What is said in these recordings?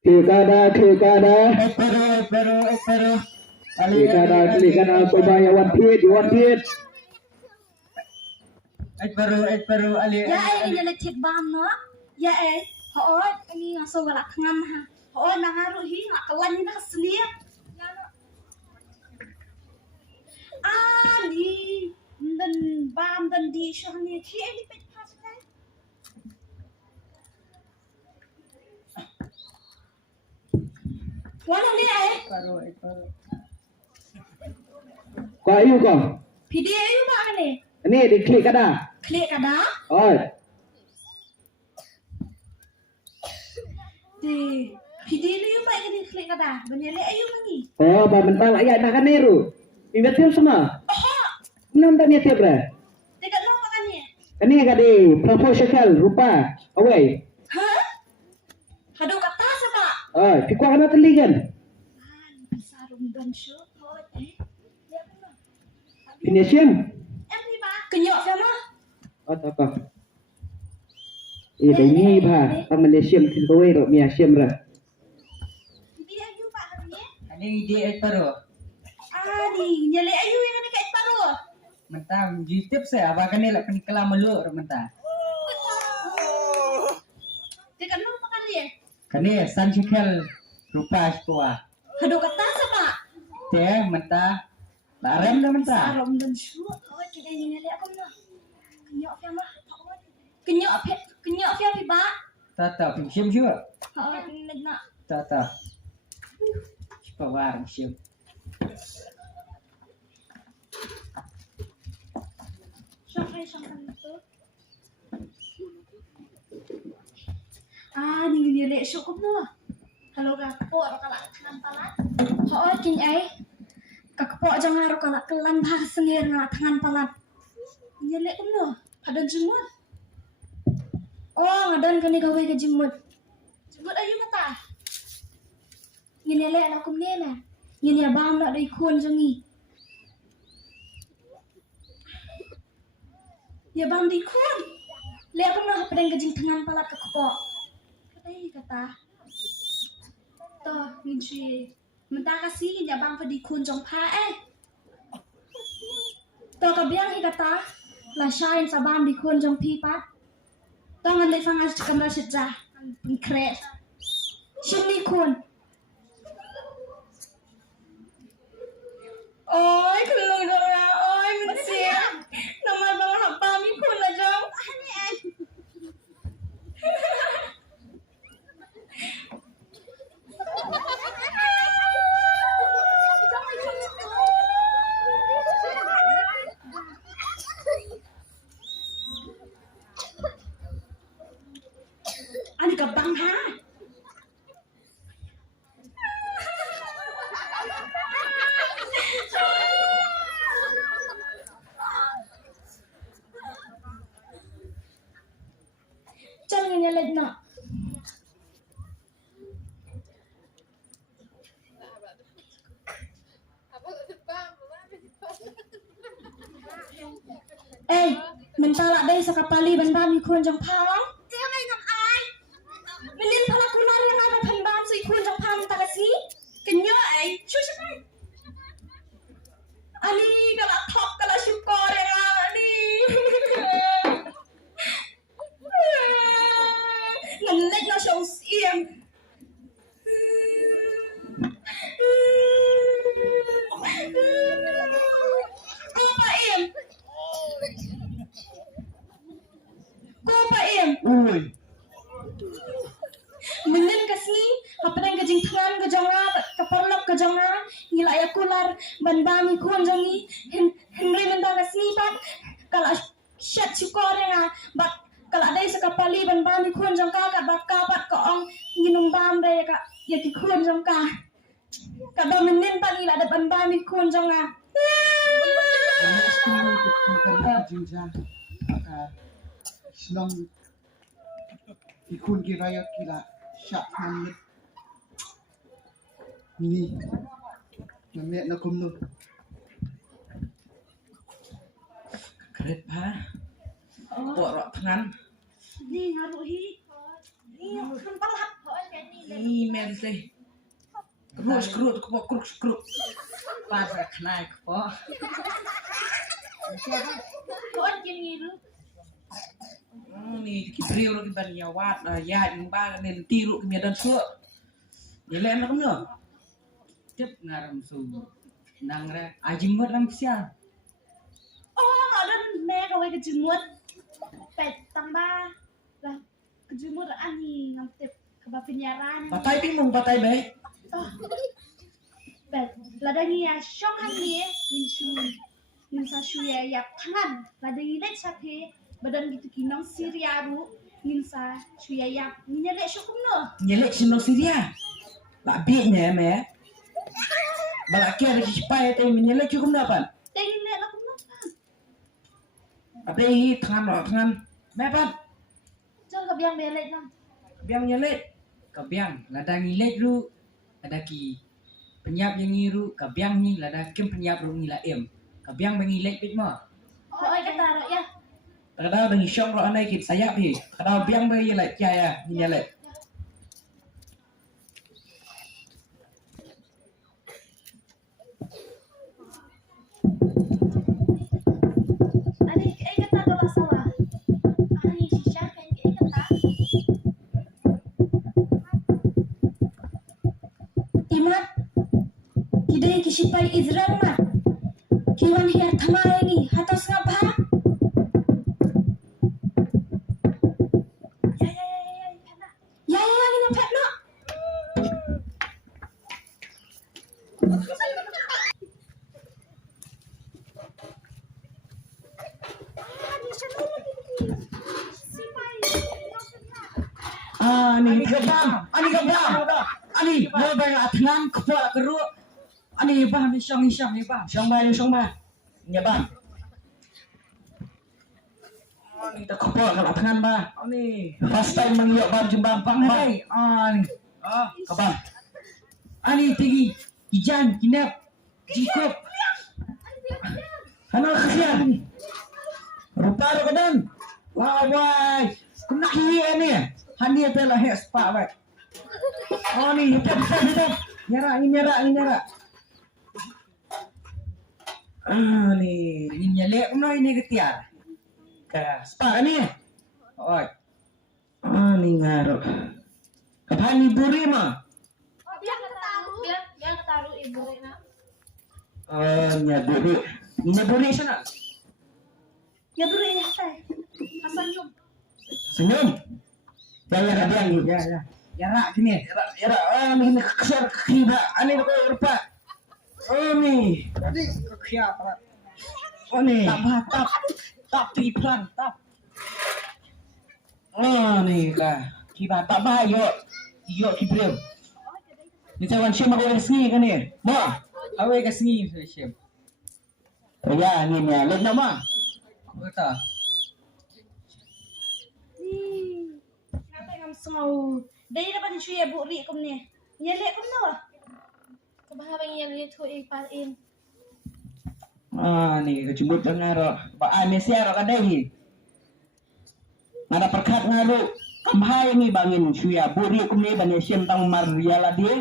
Klikada. Pero. Klikada Sobaya one feet. Pero ali. Ya ini le cek bam no. Ya hooi ini ngaso wala kangan ha. Hooi nangaru hi ngakalan ni hasliya. Ali dan bam dan di shani ki ini pet pas lai. Wala ni Pero. Kau ayu kau. Video ayu ba ni? Ini di klikada. Klik kada? Oh. Di video ni ba ini klik kada? Benyale ayu ni. Oh, bentar ayat nak niru. Ini tiap semua. Enam tak ni tiap dah. Dekat no makan ni. Ini kadi proportional rupa. Away. Ha? Hadu kata sama. Oh, kau kena teli kan? Sarung dan show. Hooi Ini siam. Em ba? Kenyok sama. Oh, tak apa. Iya, ini bah. Taman dia siam kita away rok mia siam dah. Dia ayu pak ni. Ani di pero. Di nyale ayu yang ada kat paru. Mentam YouTube saya apa kan ni lah kelam melur mentam. Dekat no makan dia. Kan ni sanjikal rupa setua. Hadu kata sama. Teh mentam. Larem dah mentam. Sarung dan show. Hooi kita ni nyale aku no. Kenyok sama. Kenyok apa ba? Tata pinjam juga. Hooi nak. Tata. Cepat war pinjam. Sampai itu. Di nyale syukup no. Halo kakpo kalak tangan palat. Hooi kin ai. Kakpo jangan ro kalak kelan bah sengir ngala tangan palat. Nyale ko no. Pada jemut. Oh, ngadan kani gawe ke jemut. Jemut ayu mata. Nyale anak kum ni na. Nyale abang nak dai kun jangi. Ya bang di kun. Le aku nak pedang kejing tangan palat ke kepok. Kata. Toh, niji. Mentah kasih ya bang pedi kun jong pa Toh kabiang kata. La shine sabam di kun jong pi pat. Toh ngan le fangas kamera sejah. Kret. Sini kun. Ôi, kelung dora. Ôi, mesti. Nama bang apa mi kun la jong. Ani ka bang ha? Jangan nyalet nak. Mentala dai sakapali bandam ikun jong pang. Jangan ai ngam ai. Melin pala kunan yang ada bandam so ikun jong pang ta kasi. Kenyo ai. Shushay. Ali kala top kala syukur ya ali. Ngelet na siya usiem. Ui. Mengen kasi hapadang kajing tangan kajonga kaparlap kajonga ngila ya kular bandami kun jongi henry menda kasi pat kala shat syukore nga bat kala dai sakapali bandami kun jongka kat baka pat ko ong nginung bam dai ka ya ki kun jongka kada mengen pat ngila ada bandami kun jonga Selong ikun kiraya kila syak manit ini namanya nak kumno Keret pa. Buat rok tangan. ni ngaruhi ni kan parhat ho Ini mersi. Kruk kruk. Pas kena kok. Kau gini lu. Ni kibriu lagi ban yawat ya ba nen tiru ke medan su. Yelen nak no. Cep ngaram su. Nang ra ajimut lam sia. Oh, ada mẹ kau ke jemut. Pet tambah lah ke jemut ani ngantip ke penyiaran. Batai bingung batai baik. Pet ladang ya syok han ni min sa shu ya tangan ladang ini sape badan gitu kinong siriaru min sa shu ya minyak syok no. Nyelek sino siria. La binya me. Balaki ada sipai te menyelek cukup dapat. Tengin nak no. Apa ini tangan. Mepan. Jangan kebiang belek lang. Kabiang nyelek. Kabiang ladang nyelek ru ada ki penyap yang ngiru kabiang ni lada kim penyap ru ngila em. Kabiang mengilek bit mo. Oh, ay kata ya. Kadang dengan syong ro anai kit sayap hi. Kadang biang be nyelek jaya nyelek. Ani ay kata gawa sawa. Ani sisya kan ay kata. Timat. Kidai kisipai Israel mat. Kiwan hiya thamai ni hatos ngabha. Ya ini pet no. Ani kabiang. Ani mo ba nga tangan kepala keru. Ani ba ni syong ni ba. Syong ba. Nya ba. Ani tak kepala kalau tangan ba. Ani first time mengiok ba jembang bang ba. Ani. Kabang. Ani tinggi. Ijan kinap. Jikup. Ano kasihan? Rupa ka dan. Wawai. Kena kiye ni. Hani adalah hek spa ba. Oh ni hitam. Nyara. Ni nyelek no ini ketia. Ka spa ni. Oi. Ni ngarok. Kapani buri mah. Biar ketaruh ibu Rena. Nyaburi sana. Ya bro ya tay. Hasan jom. Senyum. Ya. Yara sini. Yara. Ni kesar kiba. Ani ko rupa. Ni. Tadi kaya apa? Ni. Tap plan. Ni ka. Kiba tak bah yo kibrem. Ni cawan syem aku kesini kan ni. Ma. Awe kesini syem. Ya ni lek nama. Betul. Ngapa ngam sengau. Dari dapat cuy bu ri kum ni. Nyelek kum no. Kebaha bang nyelek tu ipain. Ni kecubut ngaro. Ba Anesia ro kadai. Ngada perkat ngaro. Kamhai ni bangin cuy buri kum ni bani syem tang mariala dia.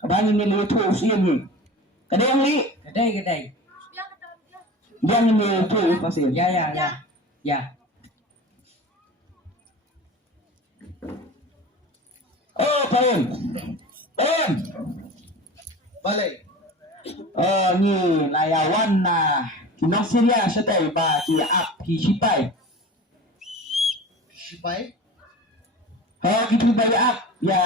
Kabangin ni lu tu usian ni. Kadai yang li. Kadai. Yang ini tu pasti. Ya. Oh, Paim. Balik. Ni layawan na kinong Syria sa tayo ba ki ap ki sipai. Sipai. Gitu ba ya ap ya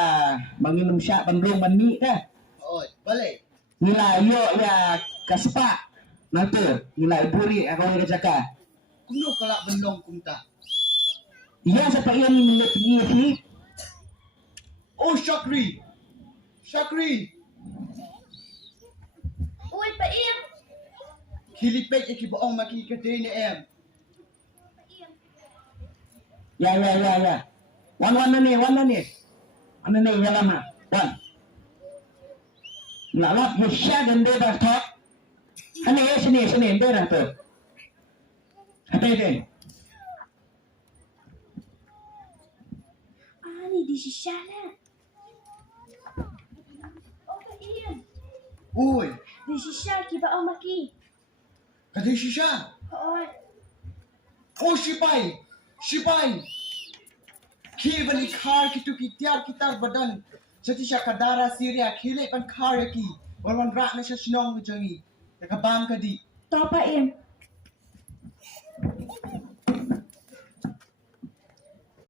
manginum sya bandung mani dah. Oi, balik. Nilayo ya kaspa. Nanti nilai buri ako nga jaka. Kuno kalak bendong kumta. Iya sa pa yan ni ni. Oh, Shakri. Uy paim. Kilipet iki boong makikadiri ni em. Ya. Wan na ni. Ano ni lama. Wan. Lalap mo siya ganda ba talk? Ano sini bera tu. Hati. Ani di sisya na. Uy, Di siya ki ba maki. kadai shisha. Hoy. Oh, Shipai. Shipai. Ki bani car kitu kitiar kitar badan. Jadi siya kadara Syria kile pan car ki. Walwan rak na siya sinong jangi. Nakabang ka di. Topa im.